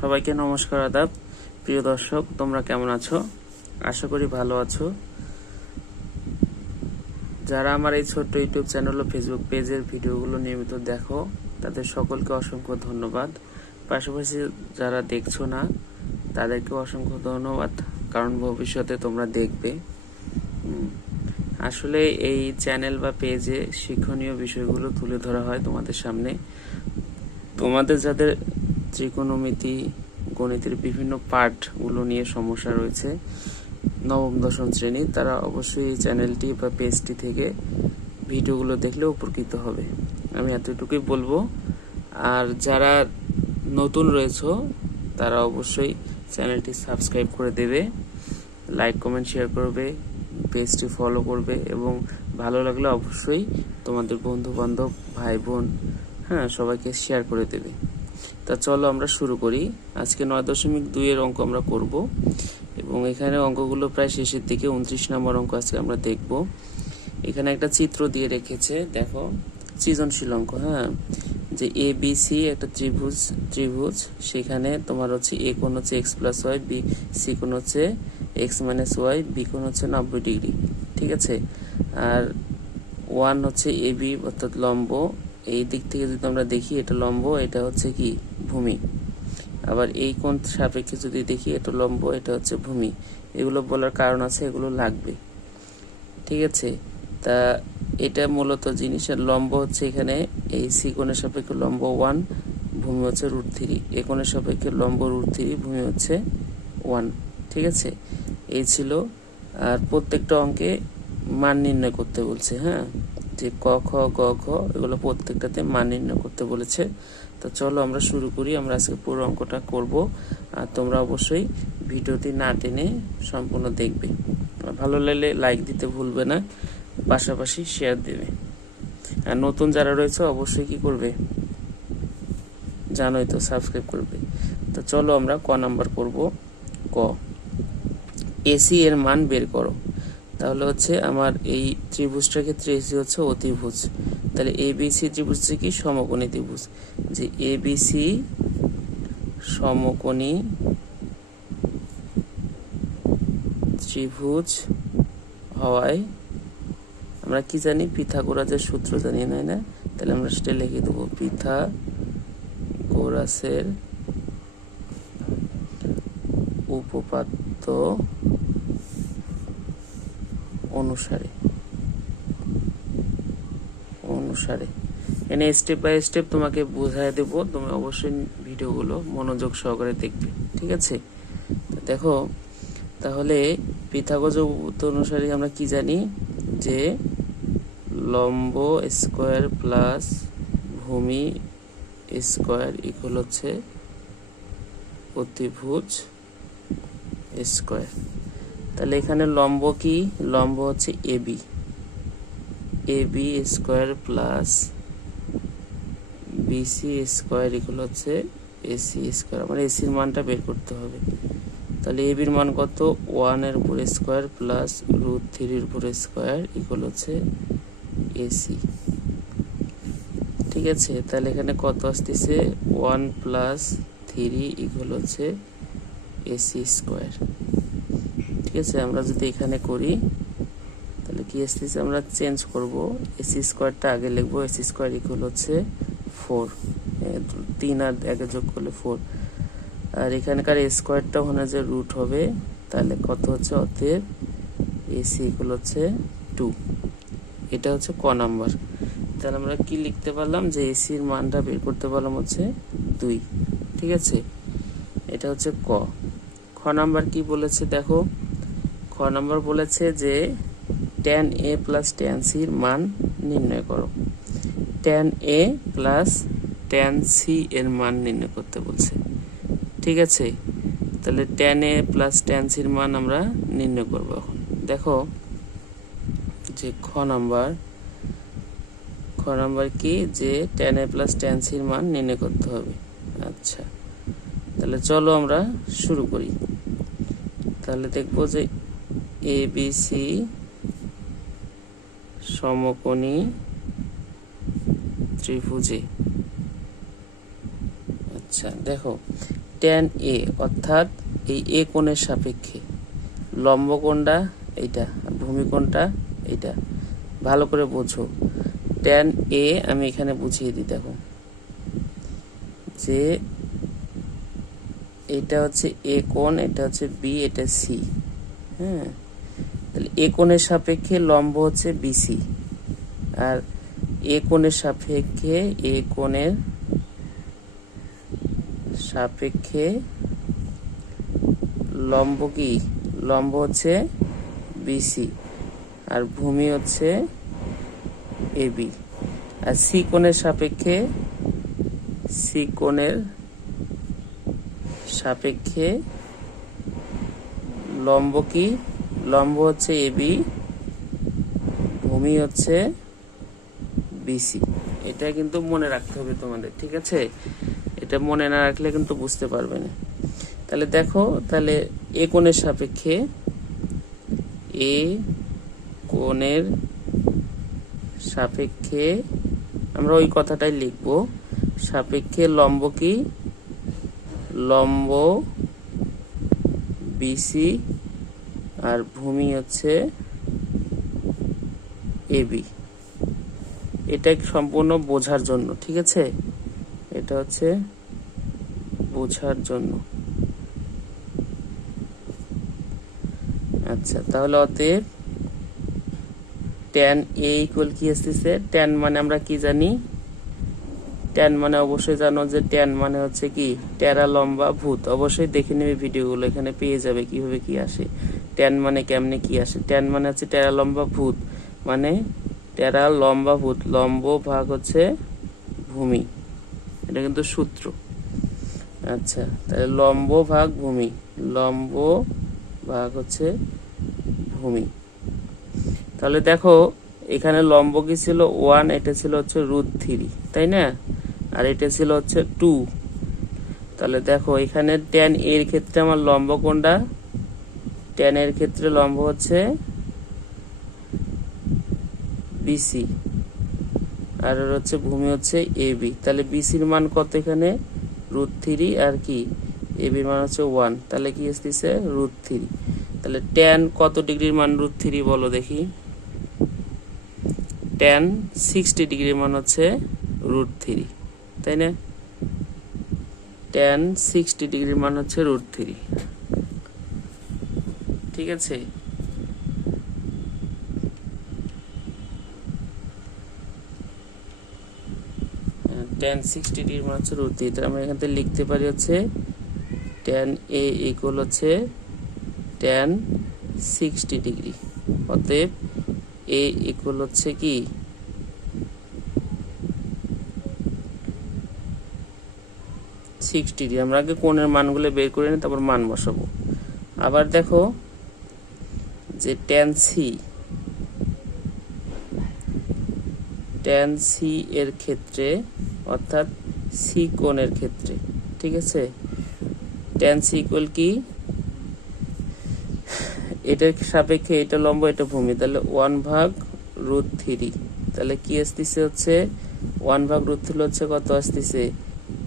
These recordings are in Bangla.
সবাইকে নমস্কার, আদাব। প্রিয় দর্শক, তোমরা কেমন আছো? আশা করি ভালো আছো। যারা আমার এই ছোট্ট ইউটিউব চ্যানেল ও ফেসবুক পেজের ভিডিওগুলো নিয়মিত দেখো, তাদের সকলকে অসংখ্য ধন্যবাদ। পাশাপাশি যারা দেখছ না তাদেরকে অসংখ্য ধন্যবাদ, কারণ ভবিষ্যতে তোমরা দেখবে। আসলে এই চ্যানেল বা পেজে শিক্ষণীয় বিষয়গুলো তুলে ধরা হয় তোমাদের সামনে। তোমাদের যাদের ত্রিকোণমিতি গণিতের বিভিন্ন পার্টগুলো নিয়ে সমস্যা রয়েছে। নবম, দশম শ্রেণি, তারা অবশ্যই এই চ্যানেলটি বা পেজটি থেকে ভিডিওগুলো দেখলে উপকৃত হবে। আমি এতটুকুই বলব। আর যারা নতুন রয়েছে, তারা অবশ্যই চ্যানেলটি সাবস্ক্রাইব করে দেবে, লাইক, কমেন্ট, শেয়ার করবে, পেজটি ফলো করবে এবং ভালো লাগলে অবশ্যই তোমাদের বন্ধু বান্ধব ভাই বোন হ্যাঁ সবাইকে শেয়ার করে দেবে। তা চলো আমরা শুরু করি। আজকে নয় দশমিক দুইয়ের অঙ্ক আমরা করব এবং এখানে অঙ্কগুলো প্রায় শেষের দিকে, উনত্রিশ নম্বর অঙ্ক আজকে আমরা দেখব। এখানে একটা চিত্র দিয়ে রেখেছে, দেখো, সৃজনশীল অঙ্ক হ্যাঁ? যে এ বি সি একটা ত্রিভুজ ত্রিভুজ, সেখানে তোমার হচ্ছে এ কোণ হচ্ছে X plus Y B C কোণ হচ্ছে এক্স মাইনাস ওয়াই বি কোণ হচ্ছে নব্বই ডিগ্রি, ঠিক আছে? আর ওয়ান হচ্ছে এ বি অর্থাৎ লম্ব। এই দিক থেকে যদি আমরা দেখি, এটা লম্ব, এটা হচ্ছে কি? ভূমি। আবার এই কোণ সাপেক্ষে যদি দেখি এটা লম্ব, এটা হচ্ছে ভূমি। এগুলো বলার কারণ আছে, এগুলো লাগবে। ঠিক আছে? তা এটা মূলত জিনিসের লম্ব হচ্ছে এখানে, এই সি কোণের সাপেক্ষে লম্ব ওয়ান, ভূমি হচ্ছে রুট থ্রি। এ কোণের সাপেক্ষে লম্ব রুট থ্রি, ভূমি হচ্ছে ওয়ান। ঠিক আছে? এই ছিল, আর প্রত্যেকটা অঙ্কে মান নির্ণয় করতে বলছে হ্যাঁ? যে ক, খ, গ, ঘ, এগুলো প্রত্যেকটাতে মান নির্ণয় করতে বলেছে। তো চলো আমরা শুরু করি, আমরা আজকে পুরো অঙ্কটা করব। আর তোমরা অবশ্যই ভিডিওটি না টেনে সম্পূর্ণ দেখবে। ভালো লাগলে লাইক দিতে ভুলবে না, পাশাপাশি শেয়ার দেবে। আর নতুন যারা রয়েছে অবশ্যই কি করবে? জানোই তো সাবস্ক্রাইব করবে। তো চলো আমরা ক নাম্বার করব? ক। এসি এর মান বের করো। তাহলে হচ্ছে আমার এই ত্রিভুজটার ক্ষেত্রে এসি হচ্ছে অতিভুজ। তাহলে এ বি সি ত্রিভুজ কি? সমকোণী ত্রিভুজ। যে এ বি সি সমকোণী ত্রিভুজ হওয়ায় আমরা কি জানি? পিথাগোরাসের সূত্র জানি না না? তাহলে আমরা সেটা লিখে দেবো। পিথাগোরাসের উপপাদ্য অনুসারে। অনুসারে। এনে স্টেপ বাই স্টেপ তোমাকে বোঝায় দেব, তুমি অবশ্যই ভিডিওগুলো মনোযোগ সহকারে দেখবে, ঠিক আছে? দেখো, তাহলে পিথাগোজ অনুসারে আমরা কি জানি? যে লম্ব স্কোয়ার প্লাস ভূমি স্কোয়ার ইকুয়াল হচ্ছে অতিভুজ স্কোয়ার তাহলে এখানে লম্ব কি? লম্ব হচ্ছে AB AB square plus BC square equal হচ্ছে এসি স্কোয়ার আমার এসির মানটা বের করতে হবে। তাহলে এবির মান কত? ওয়ানের উপর স্কোয়ার প্লাস রুট থ্রির উপর স্কোয়ার ইকুয়াল হচ্ছে এসি ঠিক আছে? তাহলে এখানে কত আসতেছে? ওয়ান প্লাস থ্রি ইকুয়াল হচ্ছে এসি স্কোয়ার ঠিক আছে? আমরা যদি এখানে করি তাহলে কি আসতেছে আমরা চেঞ্জ করব? এসি স্কোয়ারটা আগে লিখব এসি স্কোয়ার ইকুয়াল হচ্ছে ফোর তিন আর একে যোগ করলে ফোর আর এখানকার স্কোয়ারটা ওখানে যে রুট হবে, তাহলে কত হচ্ছে? অতএব এসি ইকুয়াল হচ্ছে টু এটা হচ্ছে ক নাম্বার। তাহলে আমরা কি লিখতে পারলাম? যে এসির মানটা বের করতে পারলাম হচ্ছে দুই। ঠিক আছে? এটা হচ্ছে ক। খ নাম্বার কি বলেছে? দেখো, খ নাম্বার বলেছে যে ট্যান এ প্লাস ট্যান সির মান নির্ণয় করো। Tan A plus tan C এর মান নির্ণয় করতে বলছে। ঠিক আছে? তাহলে ট্যান এ প্লাস ট্যান সির মান আমরা নির্ণয় করব এখন। দেখো যে খ নাম্বার খ নাম্বার কি? যে ট্যান এ প্লাস ট্যান সির মান নির্ণয় করতে হবে। আচ্ছা। তাহলে চলো আমরা শুরু করি। তাহলে দেখব যে এ বি সি সমকোণী ত্রিভুজে। আচ্ছা দেখো ট্যান এ অর্থাৎ এই এ কোণের সাপেক্ষে। লম্ব কোণটা এইটা, আর ভূমি কোণটা এইটা। ভালো করে বোঝো। ট্যান এ আমি এখানে বুঝিয়ে দিই, দেখো। যে এটা হচ্ছে এ কোণ, এটা হচ্ছে বি এটা সি হ্যাঁ? এ কোণের সাপেক্ষে লম্ব হচ্ছে বিসি। আর এ কোণের সাপেক্ষে, এ কোণের সাপেক্ষে লম্ব কি? লম্ব হচ্ছে বিসি। আর ভূমি হচ্ছে এবি আর সি কোণের সাপেক্ষে, সি কোণের সাপেক্ষে লম্ব কি? লম্ব হচ্ছে এবি ভূমি হচ্ছে বিসি এটা কিন্তু মনে রাখতে হবে তোমাদের, ঠিক আছে? এটা মনে না রাখলে কিন্তু বুঝতে পারবে না। তাহলে দেখো, তাহলে এ কোণের সাপেক্ষে এ কোণের সাপেক্ষে আমরা ওই কথাটাই লিখব। সাপেক্ষে লম্ব কি? লম্ব বিসি আর ভূমি হচ্ছে এবি এটা সম্পূর্ণ বোঝার জন্য, ঠিক আছে? এটা হচ্ছে বোঝার জন্য। আচ্ছা তাহলে অতএব ট্যান এ ইকুয়াল কি আসতেছে? ট্যান মানে আমরা কি জানি? ট্যান মানে অবশ্যই জানো যে ট্যান মানে হচ্ছে কি? টেরা লম্বা ভূত। অবশ্যই দেখে নেবে ভিডিওগুলো, এখানে পেয়ে যাবে কীভাবে কি আসে। ট্যান মানে কেমনে কি আসে? ট্যান মানে হচ্ছে টেরা লম্বা ভূত। মানে টেরা লম্বা ভূত। লম্ব ভাগ হচ্ছে ভূমি। এটা কিন্তু সূত্র। আচ্ছা তাহলে লম্ব ভাগ ভূমি। লম্ব ভাগ হচ্ছে ভূমি। তাহলে দেখো, এখানে লম্ব কি ছিল? ওয়ান, এটা ছিল হচ্ছে রুট থ্রি, তাই না? আর এটা ছিল হচ্ছে টু। তাহলে দেখো, এখানে টেন এর ক্ষেত্রে আমার লম্ব কোনটা? টেন এর ক্ষেত্রে লম্ব হচ্ছে বিসি আর হচ্ছে ভূমি হচ্ছে এ বি তাহলে বিসির মান কত এখানে? রুট থ্রি আর কি? এ বির মান হচ্ছে ওয়ান তাহলে কি আসতেছে? রুট থ্রি তাহলে টেন কত ডিগ্রির মান রুট থ্রি বলো দেখি। টেন সিক্সটি ডিগ্রির মান হচ্ছে রুট থ্রি তাই না? টেন সিক্সটি ডিগ্রির মান হচ্ছে রুট থ্রি ঠিক আছে? টেন সিক্সটি ডিগ্রি মান হচ্ছে রুট তাহলে আমরা এখান থেকে লিখতে পারি হচ্ছে টেন এ ইকুয়াল হচ্ছে টেন সিক্সটি ডিগ্রি। অতএব এ ইকুয়াল হচ্ছে কি? Sixty degree. আমরা আগে কোণের মানগুলো বের করে নিই তারপর মান বসাবো। আবার দেখো যে টেন সি টেন সি এর ক্ষেত্রে, অর্থাৎ সি কোণের ক্ষেত্রে, ঠিক আছে? টেন সি ইকুয়াল কি? এটার সাপেক্ষে এটা লম্ব, এটা ভূমি। তাহলে ওয়ান ভাগ রুট থ্রি তাহলে কি আসতেছে হচ্ছে? ওয়ান ভাগ রুট থ্রি হচ্ছে কত আসতেছে?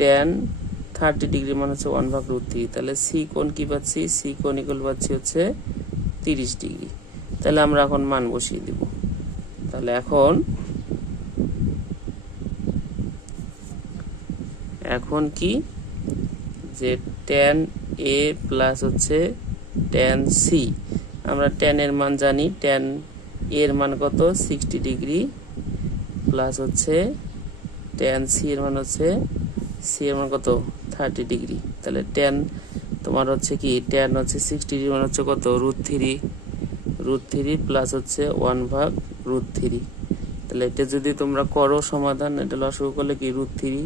টেন থার্টি ডিগ্রি মানে হচ্ছে ওয়ান ভাগ রুট থ্রি তাহলে সি কোণ কি পাচ্ছি? সি কোণ ইকুয়াল পাচ্ছি হচ্ছে তিরিশ ডিগ্রি। তাহলে আমরা এখন মান বসিয়ে দিব। তাহলে এখন এখন কি? যে টেন এ প্লাস হচ্ছে টেন সি আমরা টেন এর মান জানি। টেন এর মান কত? সিক্সটি ডিগ্রি প্লাস হচ্ছে টেন সি এর মান হচ্ছে সি এর মান কত? Thirty degree. তাহলে টেন তোমার হচ্ছে কি টেন হচ্ছে সিক্সটি ডিগ্রি মানে হচ্ছে কত? Root three root three plus হচ্ছে ওয়ান ভাগ রুট থ্রি তাহলে এটা যদি তোমরা করো সমাধান, এটা লসগু করলে কি? Root three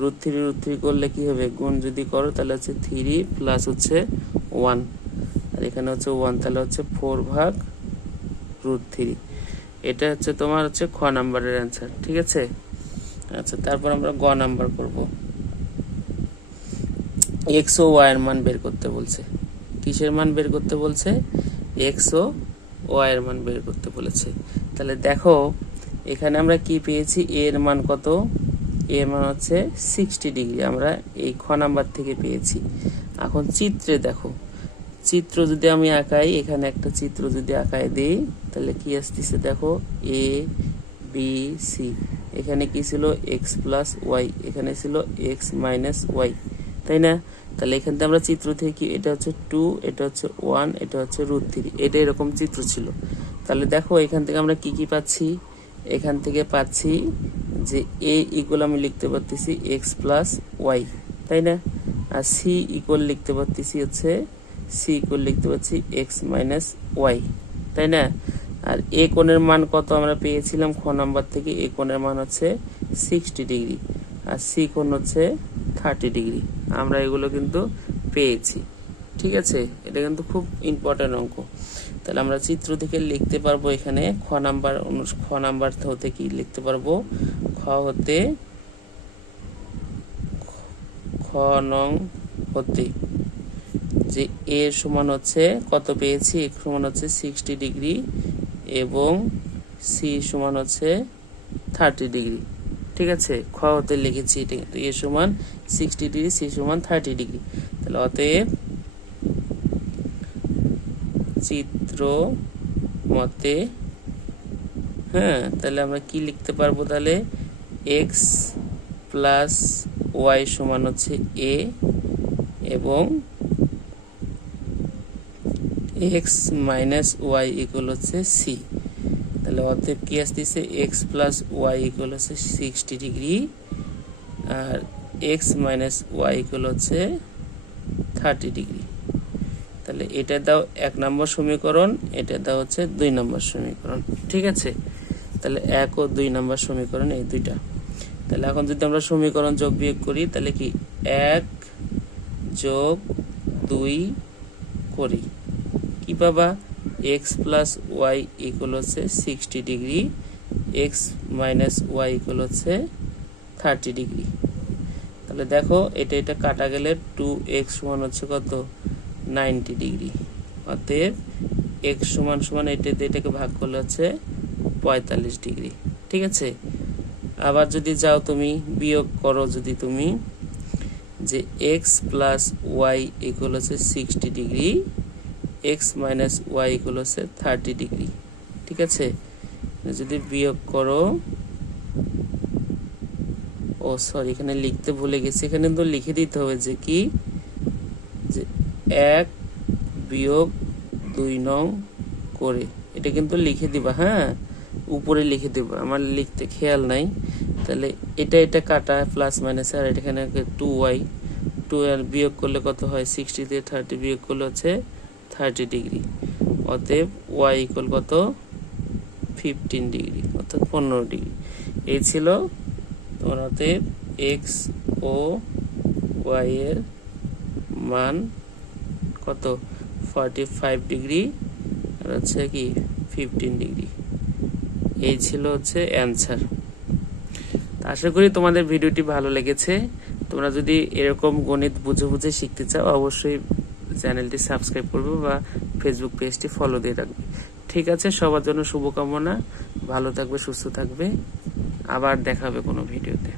root three root three করলে কি হবে? গুণ যদি করো, তাহলে হচ্ছে থ্রি প্লাস হচ্ছে ওয়ান আর এখানে হচ্ছে ওয়ান তাহলে হচ্ছে ফোর ভাগ রুট থ্রি এটা হচ্ছে তোমার হচ্ছে খ নাম্বারের অ্যান্সার ঠিক আছে? আচ্ছা তারপর আমরা গ নাম্বার করব। এক্স ও ওয়াই এর মান বের করতে বলছে। কিসের মান বের করতে বলছে? এক্স ও ওয়াই এর মান বের করতে বলেছে। তাহলে দেখো, এখানে আমরা কি পেয়েছি? এ এর মান কত? এ মান হচ্ছে সিক্সটি ডিগ্রি আমরা এই খ নাম্বার থেকে পেয়েছি। এখন চিত্রে দেখো। চিত্র যদি আমি আঁকাই, এখানে একটা চিত্র যদি আঁকায় দিই, তাহলে কি আসতেছে? দেখো এ বি সি এখানে কি ছিল? এক্স প্লাস ওয়াই এখানে ছিল এক্স মাইনাস ওয়াই তাই না? তাহলে এখান থেকে আমরা চিত্র থেকে এটা হচ্ছে টু এটা হচ্ছে ওয়ান এটা হচ্ছে রুট থ্রি এটা এরকম চিত্র ছিল। তাহলে দেখো, এখান থেকে আমরা কি কি পাচ্ছি? এখান থেকে পাচ্ছি যে এ ইকুয়াল আমি লিখতে পারতেছি এক্স প্লাস ওয়াই তাই না? আর সি ইকুয়াল লিখতে পারতেছি হচ্ছে সি ইকুয়াল লিখতে পারছি এক্স মাইনাস ওয়াই তাই না? আর এ কোণের মান কত আমরা পেয়েছিলাম? খ নাম্বার থেকে এ কোণের মান হচ্ছে সিক্সটি ডিগ্রি আর সি কোণ হচ্ছে থার্টি ডিগ্রি আমরা এগুলো কিন্তু পেয়েছি। ঠিক আছে? এটা কিন্তু খুব ইম্পর্টেন্ট অঙ্ক। তাহলে আমরা চিত্র থেকে লিখতে পারব এখানে খ নাম্বার খ নাম্বার হতে কি লিখতে পারব? খ হতে খ নং হতে। যে এ সমান হচ্ছে কত পেয়েছি? এ সমান হচ্ছে সিক্সটি ডিগ্রি এবং সি সমান হচ্ছে থার্টি ডিগ্রি ঠিক আছে? খ হতে লিখেছি এটা এ সমান সিক্সটি ডিগ্রি সি সমান থার্টি ডিগ্রি তাহলে অতএব চিত্র মতে হ্যাঁ তাহলে আমরা কি লিখতে পারব তাহলে? এক্স প্লাস ওয়াই সমান হচ্ছে এ এবং এক্স মাইনাস ওয়াই ইকুয়াল হচ্ছে সি তাহলে অতএব কি আসতেছে এক্স প্লাস ওয়াই ইকুয়াল হচ্ছে সিক্সটি ডিগ্রি আর এক্স মাইনাস ওয়াই ইকুয়াল হচ্ছে থার্টি ডিগ্রি তাহলে এটা দাও এক নম্বর সমীকরণ, এটা দাও হচ্ছে দুই নম্বর সমীকরণ, ঠিক আছে? তাহলে এক ও দুই নম্বর সমীকরণ এই দুইটা। তাহলে এখন যদি আমরা সমীকরণ যোগ বিয়োগ করি, তাহলে কি এক যোগ দুই করি। কি পাবা? এক্স প্লাস ওয়াই ইকুয়াল হচ্ছে sixty degree x minus y equal হচ্ছে থার্টি ডিগ্রি তাহলে দেখো, এটা এটা কাটা গেলে টু এক্স সমান হচ্ছে কত? নাইনটি ডিগ্রি অতএব এক্স সমান সমান এটা এটাকে ভাগ করলে হচ্ছে পঁয়তাল্লিশ ডিগ্রি ঠিক আছে? আবার যদি যাও তুমি, বিয়োগ করো যদি তুমি, যে এক্স প্লাস ওয়াই ইকুয়াল হচ্ছে sixty degree x minus y equal হচ্ছে থার্টি ডিগ্রি ঠিক আছে? যদি বিয়োগ করো, ও সরি এখানে লিখতে ভুলে গেছি, এখানে তো লিখে দিতে হবে যে কি? যে এক বিয়োগ দুই নং করে, এটা কিন্তু লিখে দিবা হ্যাঁ? উপরে লিখে দিবা, আমার লিখতে খেয়াল নাই। তাহলে এটা এটা কাটা প্লাস মাইনাস আর এখানে টু ওয়াই টু বিয়োগ করলে কত হয়? সিক্সটি দিয়ে থার্টি বিয়োগ করলে হচ্ছে থার্টি ডিগ্রি। অতএব ওয়াই ইকুয়াল কত? ফিফটিন ডিগ্রি, অর্থাৎ পনেরো ডিগ্রি। এই ছিল তোমার অতএব এক্স ও ওয়াই এর মান কত? ফর্টি ফাইভ ডিগ্রি, আর হচ্ছে কি ফিফটিন ডিগ্রি। এই ছিল হচ্ছে অ্যান্সার আশা করি তোমাদের ভিডিওটি ভালো লেগেছে। তোমরা যদি এরকম গণিত বুঝে বুঝে শিখতে চাও, অবশ্যই চ্যানেলটি সাবস্ক্রাইব করবে বা ফেসবুক পেজটি ফলো দিয়ে রাখবে। ঠিক আছে, সবার জন্য শুভকামনা। ভালো থাকবে, সুস্থ থাকবে। আবার দেখাবে কোনো ভিডিওতে।